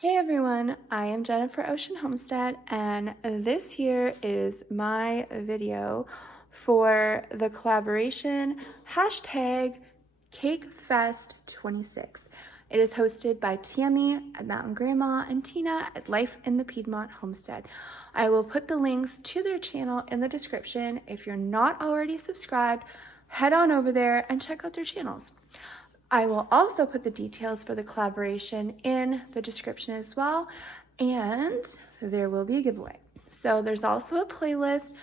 Hey everyone, I am Jennifer Ocean Homestead, and this here is my video for the collaboration hashtag CAKEFEST26. It is hosted by Tammy at MTN Grandma and Tina at Life in the Piedmont Homestead. I will put the links to their channel in the description. If you're not already subscribed, head on over there and check out their channels. I will also put the details for the collaboration in the description as well, and there will be a giveaway. So there's also a playlist.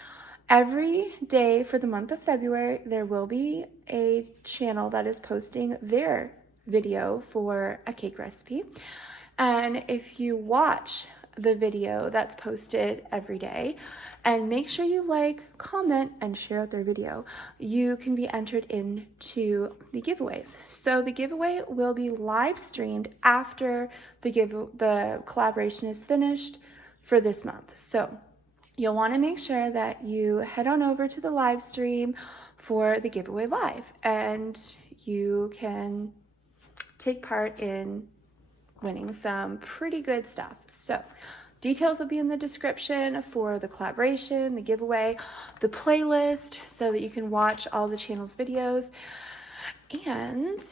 Every day for the month of February, there will be a channel that is posting their video for a cake recipe. And if you watch the video that's posted every day and make sure you like, comment, and share out their video, you can be entered into the giveaways. So the giveaway will be live streamed after the collaboration is finished for this month. So you'll want to make sure that you head on over to the live stream for the giveaway live, and you can take part in winning some pretty good stuff. So details will be in the description for the collaboration, the giveaway, the playlist, so that you can watch all the channel's videos. And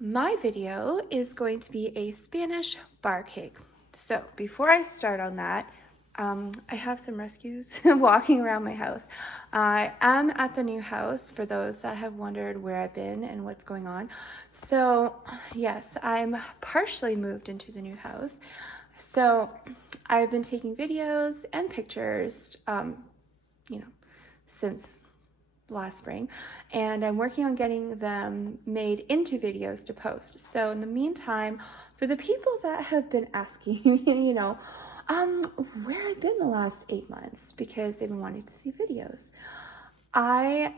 my video is going to be a Spanish bar cake. So before I start on that, I have some rescues walking around my house. I am at the new house, for those that have wondered where I've been and what's going on. So yes, I'm partially moved into the new house. So I've been taking videos and pictures, since last spring, and I'm working on getting them made into videos to post. So in the meantime, for the people that have been asking, where I've been the last 8 months, because they've been wanting to see videos, I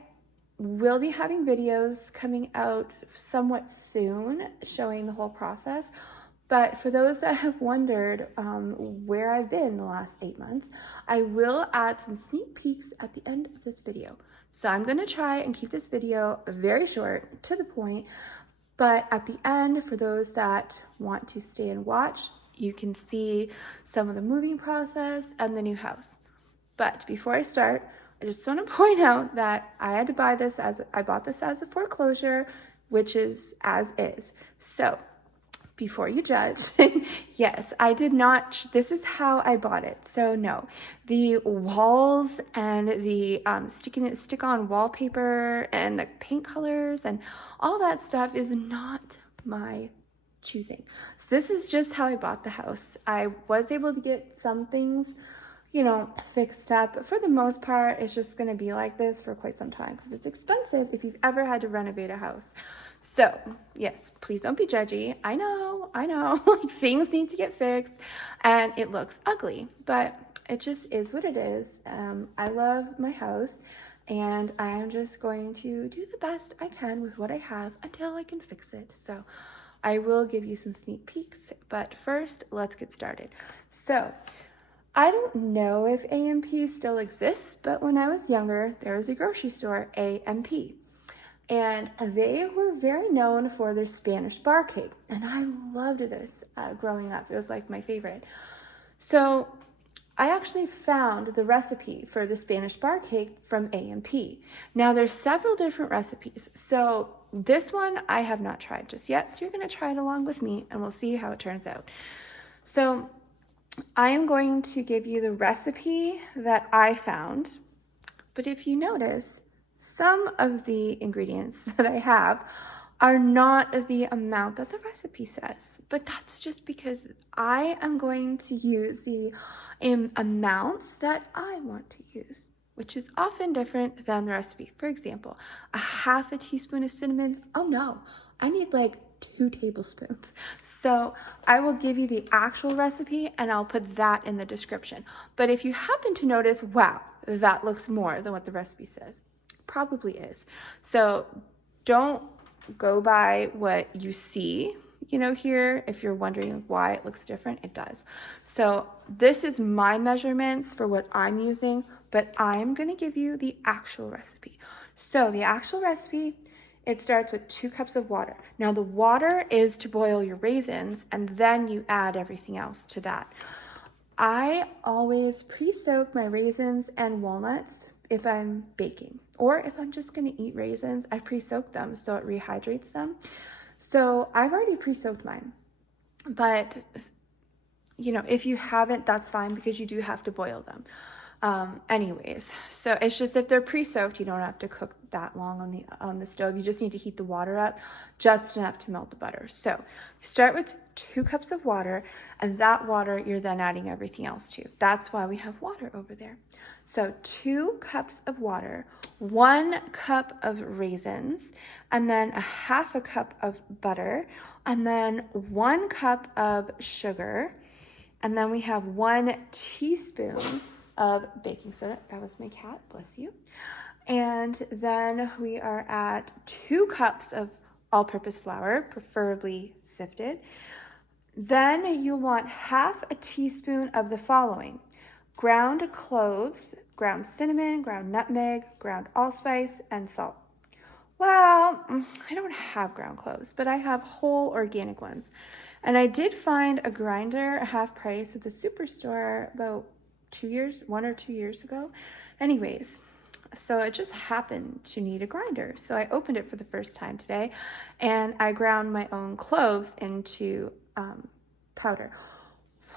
will be having videos coming out somewhat soon showing the whole process. But for those that have wondered where I've been the last 8 months, I will add some sneak peeks at the end of this video. So I'm going to try and keep this video very short, to the point, but at the end, for those that want to stay and watch, you can see some of the moving process and the new house. But before I start, I just want to point out that I bought this as a foreclosure, which is as is. So before you judge, yes, I did not, this is how I bought it. So no, the walls and the stick-on wallpaper and the paint colors and all that stuff is not my choosing. So this is just how I bought the house. I was able to get some things, fixed up, but for the most part, it's just going to be like this for quite some time, because it's expensive if you've ever had to renovate a house. So yes, please don't be judgy. I know, like, things need to get fixed and it looks ugly, but it just is what it is. I love my house, and I am just going to do the best I can with what I have until I can fix it. So I will give you some sneak peeks, but first, let's get started. So I don't know if A&P still exists, but when I was younger, there was a grocery store, A&P, and they were very known for their Spanish bar cake, and I loved this growing up. It was like my favorite. So I actually found the recipe for the Spanish bar cake from A&P. Now there's several different recipes, so this one I have not tried just yet, so you're going to try it along with me and we'll see how it turns out. So I am going to give you the recipe that I found, but if you notice, some of the ingredients that I have are not the amount that the recipe says, but that's just because I am going to use the amounts that I want to use, which is often different than the recipe. For example, a half a teaspoon of cinnamon. Oh no, I need like 2 tablespoons. So I will give you the actual recipe and I'll put that in the description. But if you happen to notice, wow, that looks more than what the recipe says, probably is. So don't go by what you see, here. If you're wondering why it looks different, it does. So this is my measurements for what I'm using, but I'm going to give you the actual recipe. So the actual recipe it starts with 2 cups of water. Now the water is to boil your raisins, and then you add everything else to that. I always pre-soak my raisins and walnuts if I'm baking, or if I'm just gonna eat raisins, I pre-soak them so it rehydrates them. So I've already pre-soaked mine, but you know, if you haven't, that's fine, because you do have to boil them. Anyways, so it's just, if they're pre-soaked, you don't have to cook that long on the stove. You just need to heat the water up just enough to melt the butter. So you start with 2 cups of water, and that water you're then adding everything else to. That's why we have water over there. So 2 cups of water, 1 cup of raisins, and then a half a cup of butter, and then 1 cup of sugar, and then we have 1 teaspoon of baking soda. That was my cat, bless you. And then we are at 2 cups of all-purpose flour, preferably sifted. Then you'll want half a teaspoon of the following: ground cloves, ground cinnamon, ground nutmeg, ground allspice, and salt. Well, I don't have ground cloves, but I have whole organic ones. And I did find a grinder half price at the superstore about 1 or 2 years ago. Anyways, so it just happened to need a grinder. So I opened it for the first time today, and I ground my own cloves into powder.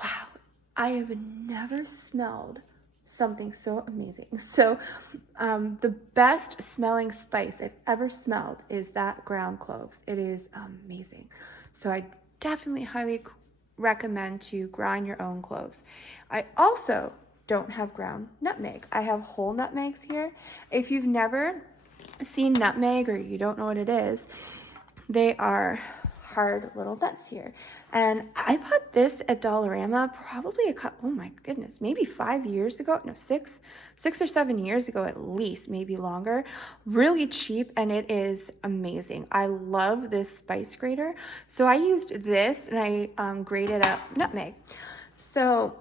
Wow, I have never smelled something so amazing. So the best smelling spice I've ever smelled is that ground cloves. It is amazing. So I definitely highly recommend to grind your own cloves. I also don't have ground nutmeg. I have whole nutmegs here. If you've never seen nutmeg, or you don't know what it is, they are hard little nuts here. And I bought this at Dollarama probably oh my goodness, maybe 5 years ago. No, 6 or 7 years ago at least, maybe longer. Really cheap, and it is amazing. I love this spice grater. So I used this, and I grated up nutmeg. So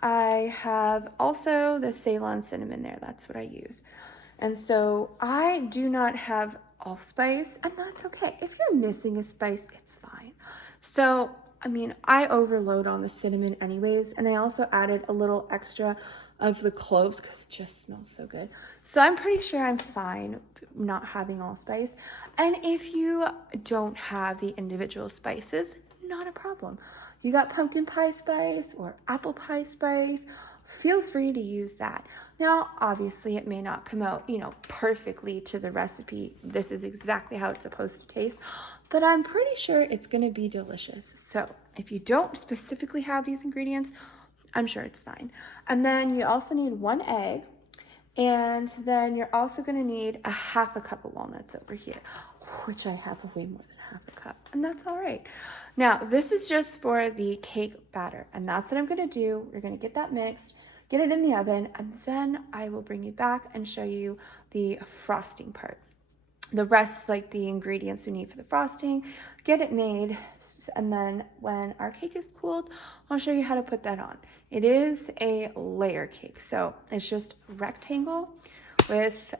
I have also the Ceylon cinnamon there. That's what I use. And so I do not have allspice, and that's okay. If you're missing a spice, it's fine. So, I mean, I overload on the cinnamon anyways, and I also added a little extra of the cloves because it just smells so good. So I'm pretty sure I'm fine not having allspice. And if you don't have the individual spices, not a problem. You got pumpkin pie spice or apple pie spice, feel free to use that. Now, obviously it may not come out, perfectly to the recipe. This is exactly how it's supposed to taste, but I'm pretty sure it's going to be delicious. So if you don't specifically have these ingredients, I'm sure it's fine. And then you also need 1 egg, and then you're also going to need a half a cup of walnuts over here, which I have way more than half a cup, and that's all right. Now, this is just for the cake batter, and that's what I'm going to do. We're going to get that mixed, get it in the oven, and then I will bring you back and show you the frosting part. The rest is like the ingredients we need for the frosting, get it made, and then when our cake is cooled, I'll show you how to put that on. It is a layer cake, so it's just a rectangle with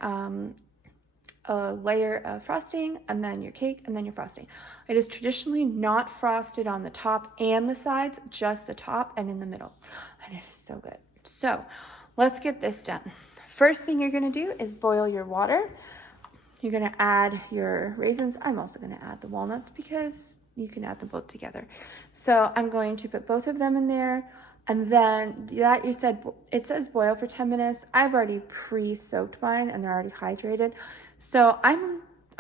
a layer of frosting, and then your cake, and then your frosting. It is traditionally not frosted on the top and the sides, just the top and in the middle, and it is so good. So let's get this done. First thing you're going to do is boil your water. You're going to add your raisins. I'm also going to add the walnuts because you can add them both together. So I'm going to put both of them in there. And then that it says boil for 10 minutes. I've already pre-soaked mine and they're already hydrated. So I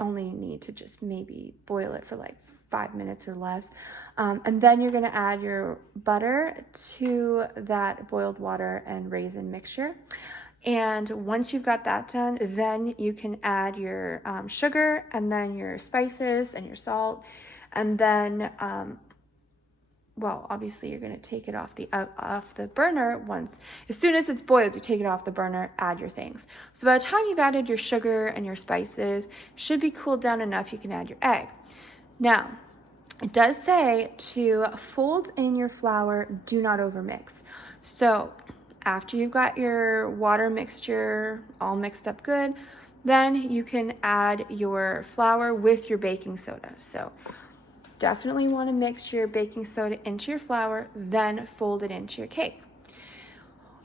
only need to just maybe boil it for like 5 minutes or less. And then you're going to add your butter to that boiled water and raisin mixture. And once you've got that done, then you can add your sugar, and then your spices and your salt. And then, well, obviously you're going to take it off the burner as soon as it's boiled, you take it off the burner, add your things. So by the time you've added your sugar and your spices, should be cooled down enough you can add your egg. Now, it does say to fold in your flour, do not overmix. So after you've got your water mixture all mixed up good, then you can add your flour with your baking soda. So definitely want to mix your baking soda into your flour, then fold it into your cake.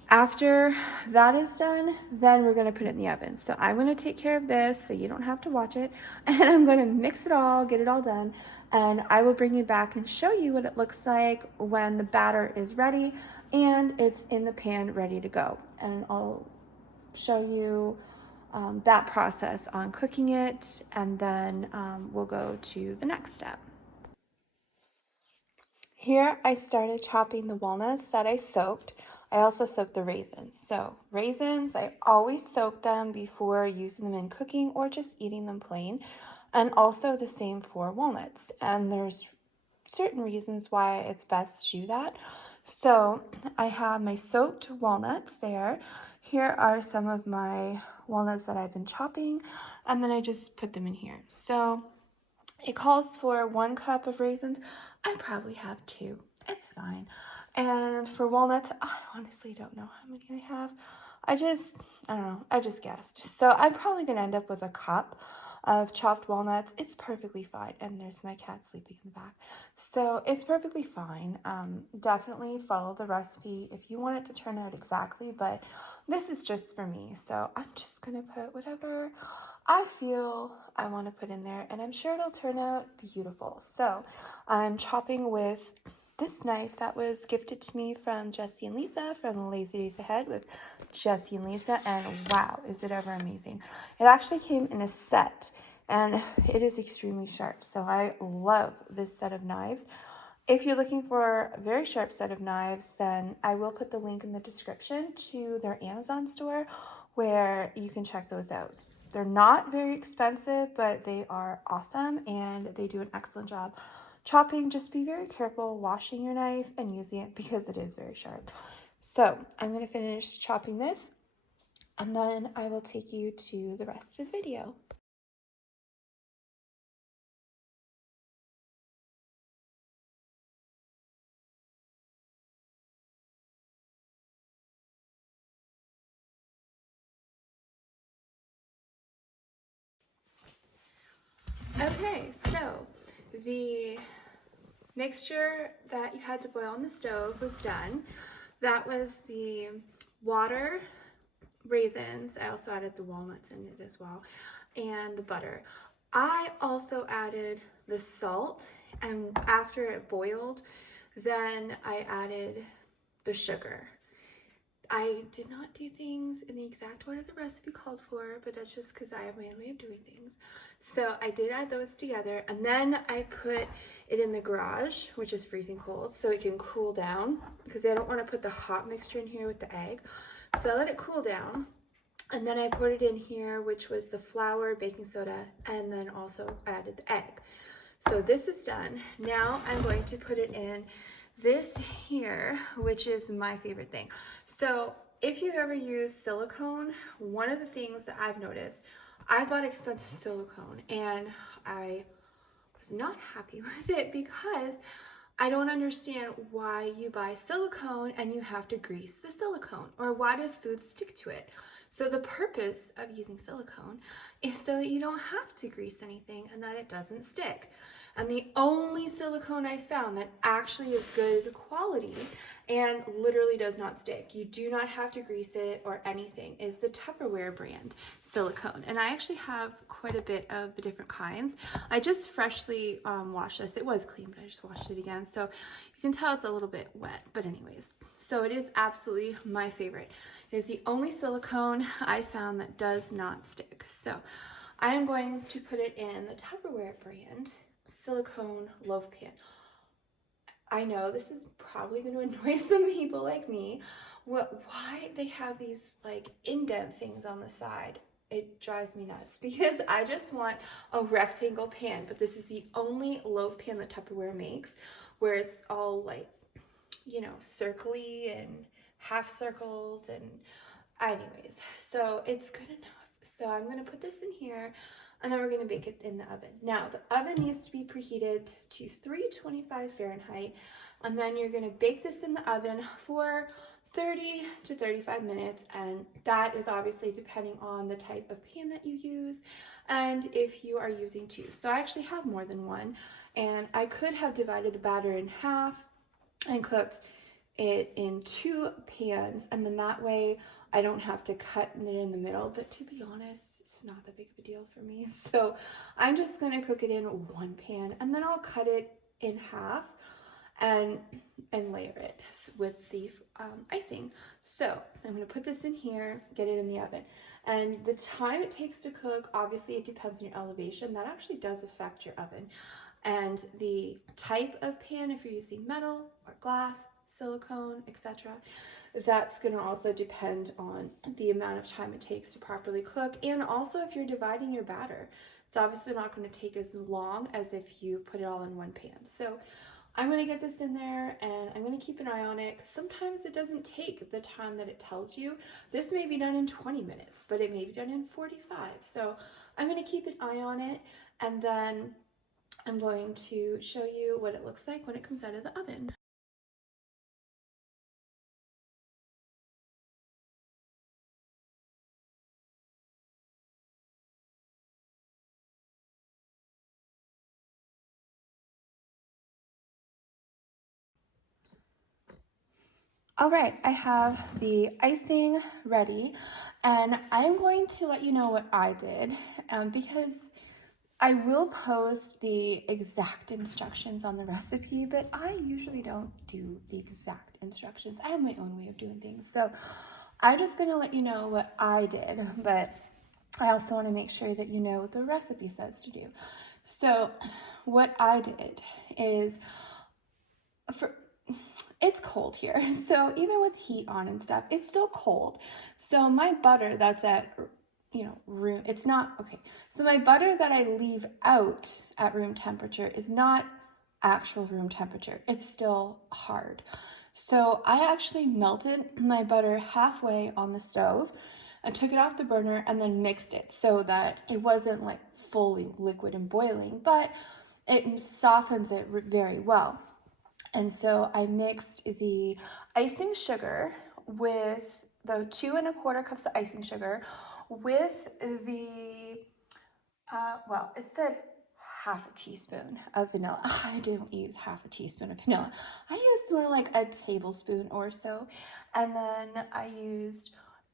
After that is done, then we're going to put it in the oven. So I'm going to take care of this so you don't have to watch it. And I'm going to mix it all, get it all done. And I will bring you back and show you what it looks like when the batter is ready and it's in the pan ready to go. And I'll show you that process on cooking it. And then we'll go to the next step. Here I started chopping the walnuts that I soaked. I also soaked the raisins. So raisins, I always soak them before using them in cooking or just eating them plain. And also the same for walnuts. And there's certain reasons why it's best to do that. So I have my soaked walnuts there. Here are some of my walnuts that I've been chopping. And then I just put them in here. So it calls for 1 cup of raisins. I probably have 2. It's fine. And for walnuts, I honestly don't know how many I have. I don't know. I just guessed. So I'm probably going to end up with a cup of chopped walnuts. It's perfectly fine. And there's my cat sleeping in the back. So it's perfectly fine. Definitely follow the recipe if you want it to turn out exactly. But this is just for me. So I'm just going to put whatever I feel I want to put in there, and I'm sure it'll turn out beautiful. So I'm chopping with this knife that was gifted to me from Jesse and Lisa from Lazy Days Ahead with Jesse and Lisa, and wow, is it ever amazing. It actually came in a set, and it is extremely sharp, so I love this set of knives. If you're looking for a very sharp set of knives, then I will put the link in the description to their Amazon store where you can check those out. They're not very expensive, but they are awesome and they do an excellent job chopping. Just be very careful washing your knife and using it because it is very sharp. So I'm going to finish chopping this and then I will take you to the rest of the video. Okay, so the mixture that you had to boil on the stove was done. That was the water, raisins. I also added the walnuts in it as well, and the butter. I also added the salt, and after it boiled, then I added the sugar. I did not do things in the exact order the recipe called for, but that's just because I have my own way of doing things. So I did add those together, and then I put it in the garage, which is freezing cold, so it can cool down, because I don't want to put the hot mixture in here with the egg. So I let it cool down, and then I poured it in here, which was the flour, baking soda, and then also added the egg. So this is done. Now I'm going to put it in this here, which is my favorite thing. So if you've ever used silicone, one of the things that I've noticed, I bought expensive silicone and I was not happy with it because I don't understand why you buy silicone and you have to grease the silicone, or why does food stick to it? So the purpose of using silicone is so that you don't have to grease anything and that it doesn't stick. And the only silicone I found that actually is good quality and literally does not stick, you do not have to grease it or anything, is the Tupperware brand silicone. And I actually have quite a bit of the different kinds. I just freshly washed this. It was clean, but I just washed it again. So you can tell it's a little bit wet, but anyways. So it is absolutely my favorite. It is the only silicone I found that does not stick. So I am going to put it in the Tupperware brand silicone loaf pan. I know this is probably going to annoy some people like me. Why they have these like indent things on the side? It drives me nuts because I just want a rectangle pan, but this is the only loaf pan that Tupperware makes where it's all like, you know, circly and half circles and anyways, so it's good enough. So I'm going to put this in here and then we're going to bake it in the oven. Now the oven needs to be preheated to 325 Fahrenheit, and then you're going to bake this in the oven for 30 to 35 minutes, and that is obviously depending on the type of pan that you use and if you are using two. So I actually have more than one, and I could have divided the batter in half and cooked it in 2 pans, and then that way I don't have to cut it in the middle. But to be honest, it's not that big of a deal for me, so I'm just gonna cook it in 1 pan, and then I'll cut it in half and layer it with the icing. So I'm gonna put this in here, get it in the oven, and the time it takes to cook, obviously it depends on your elevation. That actually does affect your oven, and the type of pan, if you're using metal or glass, silicone, etc. That's going to also depend on the amount of time it takes to properly cook, and also if you're dividing your batter. It's obviously not going to take as long as if you put it all in one pan. So I'm going to get this in there, and I'm going to keep an eye on it, because sometimes it doesn't take the time that it tells you. This may be done in 20 minutes, but it may be done in 45. So I'm going to keep an eye on it, and then I'm going to show you what it looks like when it comes out of the oven. All right, I have the icing ready, and I'm going to let you know what I did, because I will post the exact instructions on the recipe, but I usually don't do the exact instructions. I have my own way of doing things, so I'm just gonna let you know what I did, but I also want to make sure that you know what the recipe says to do. So what I did is, it's cold here, so even with heat on and stuff, it's still cold. So my butter that's at room, it's not okay. So my butter that I leave out at room temperature is not actual room temperature. It's still hard. So I actually melted my butter halfway on the stove. I took it off the burner and then mixed it so that it wasn't like fully liquid and boiling, but it softens it very well. And so I mixed the icing sugar with the 2 1/4 cups of icing sugar with the, well, it said half a teaspoon of vanilla. I didn't use half a teaspoon of vanilla. I used more like a tablespoon or so. And then I used,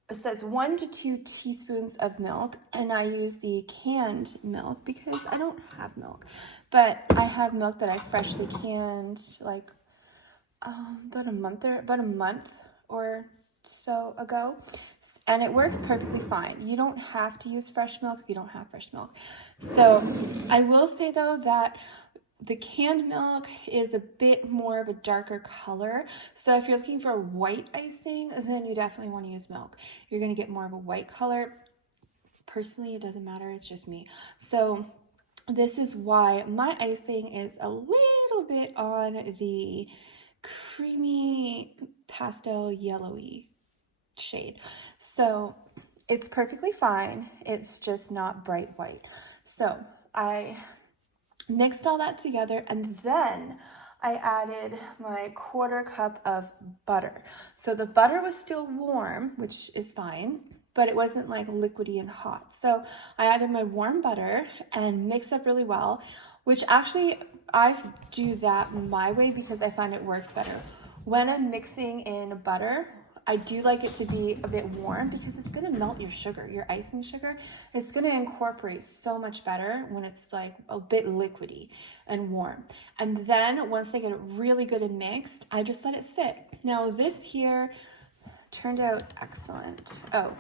it says 1 to 2 teaspoons of milk, and I use the canned milk because I don't have milk, but I have milk that I freshly canned like about a month or so ago, and it works perfectly fine. You don't have to use fresh milk if you don't have fresh milk. So I will say though that the canned milk is a bit more of a darker color. So if you're looking for white icing, then you definitely want to use milk. You're going to get more of a white color. Personally, it doesn't matter. It's just me. So this is why my icing is a little bit on the creamy pastel yellowy shade. So it's perfectly fine. It's just not bright white. So I mixed all that together, and then I added my 1/4 cup of butter. So the butter was still warm, which is fine, but it wasn't like liquidy and hot. So I added my warm butter and mixed up really well, which actually I do that my way because I find it works better. When I'm mixing in butter, I do like it to be a bit warm because it's going to melt your sugar, your icing sugar. It's going to incorporate so much better when it's like a bit liquidy and warm. And then once I get it really good and mixed, I just let it sit. Now this here turned out excellent. Oh,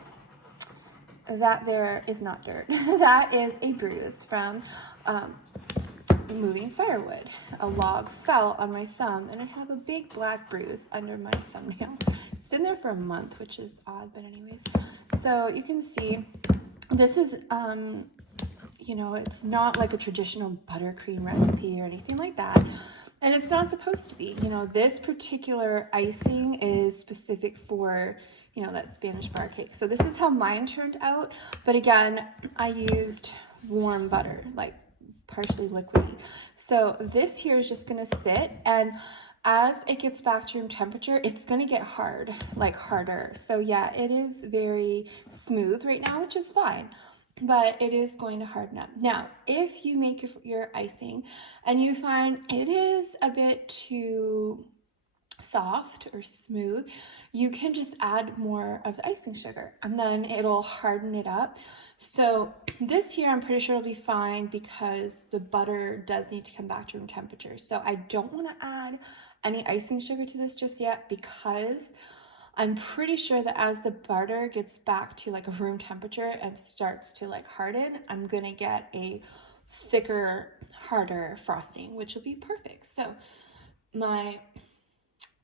that there is not dirt. That is a bruise from moving firewood. A log fell on my thumb and I have a big black bruise under my thumbnail. It's been there for a month, which is odd, but anyways. So you can see this is, it's not like a traditional buttercream recipe or anything like that. And it's not supposed to be. This particular icing is specific for, that Spanish bar cake. So this is how mine turned out. But again, I used warm butter, like partially liquidy. So this here is just gonna sit, and as it gets back to room temperature, it's gonna get hard, like harder. So yeah, it is very smooth right now, which is fine, but it is going to harden up. Now, if you make your icing and you find it is a bit too soft or smooth, you can just add more of the icing sugar and then it'll harden it up. So this here, I'm pretty sure it'll be fine because the butter does need to come back to room temperature. So I don't want to add any icing sugar to this just yet because I'm pretty sure that as the butter gets back to like a room temperature and starts to like harden, I'm gonna get a thicker, harder frosting, which will be perfect. So my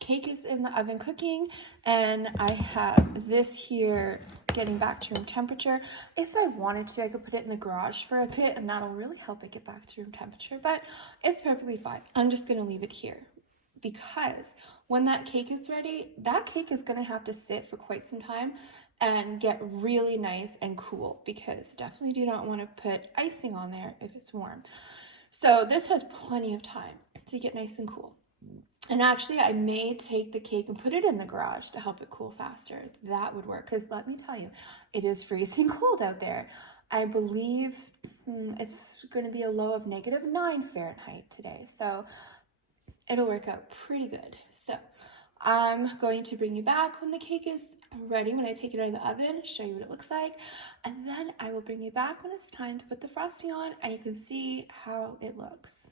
cake is in the oven cooking, and I have this here getting back to room temperature. If I wanted to, I could put it in the garage for a bit, and that'll really help it get back to room temperature, but it's perfectly fine. I'm just gonna leave it here because when that cake is ready, that cake is gonna have to sit for quite some time and get really nice and cool, because definitely do not want to put icing on there if it's warm. So this has plenty of time to get nice and cool. And actually, I may take the cake and put it in the garage to help it cool faster. That would work, because let me tell you, it is freezing cold out there. I believe it's going to be a low of -9 Fahrenheit today, so it'll work out pretty good. So I'm going to bring you back when the cake is ready, when I take it out of the oven, show you what it looks like, and then I will bring you back when it's time to put the frosting on, and you can see how it looks.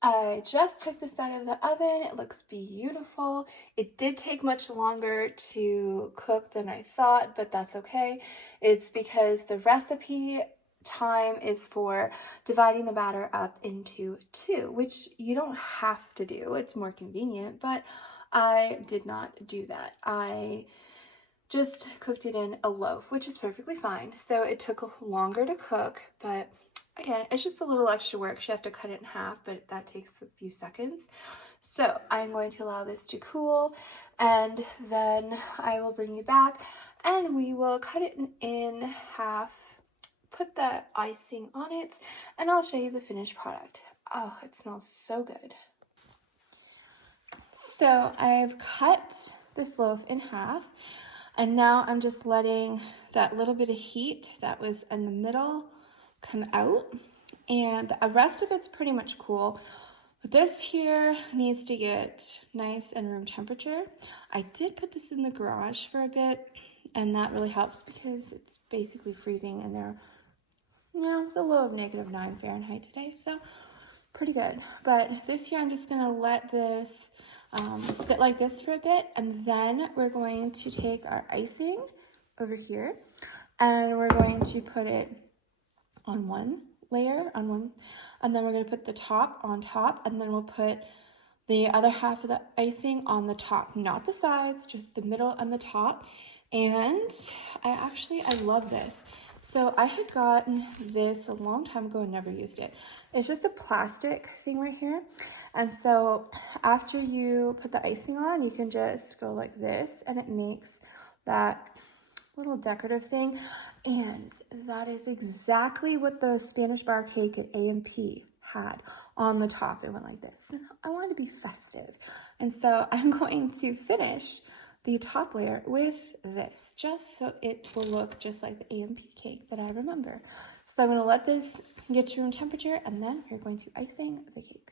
I just took this out of the oven. It looks beautiful. It did take much longer to cook than I thought, but that's okay. It's because the recipe time is for dividing the batter up into 2, which you don't have to do. It's more convenient, but I did not do that. I just cooked it in a loaf, which is perfectly fine. So it took longer to cook, but again, it's just a little extra work. You have to cut it in half, but that takes a few seconds. So I'm going to allow this to cool, and then I will bring you back and we will cut it in half, put the icing on it, and I'll show you the finished product. Oh, it smells so good. So I've cut this loaf in half, and now I'm just letting that little bit of heat that was in the middle come out, and the rest of it's pretty much cool. But this here needs to get nice and room temperature. I did put this in the garage for a bit, and that really helps because it's basically freezing in there. Yeah, it's a low of -9 Fahrenheit today, so pretty good. But this here, I'm just gonna let this sit like this for a bit, and then we're going to take our icing over here, and we're going to put it on one layer, and then we're going to put the top on top, and then we'll put the other half of the icing on the top, not the sides, just the middle and the top. And I love this. So I had gotten this a long time ago and never used it. It's just a plastic thing right here. And so after you put the icing on, you can just go like this, and it makes that little decorative thing. And that is exactly what the Spanish bar cake at A&P had on the top. It went like this, and I wanted to be festive, and so I'm going to finish the top layer with this, just so it will look just like the A&P cake that I remember. So I'm going to let this get to room temperature, and then we're going to icing the cake.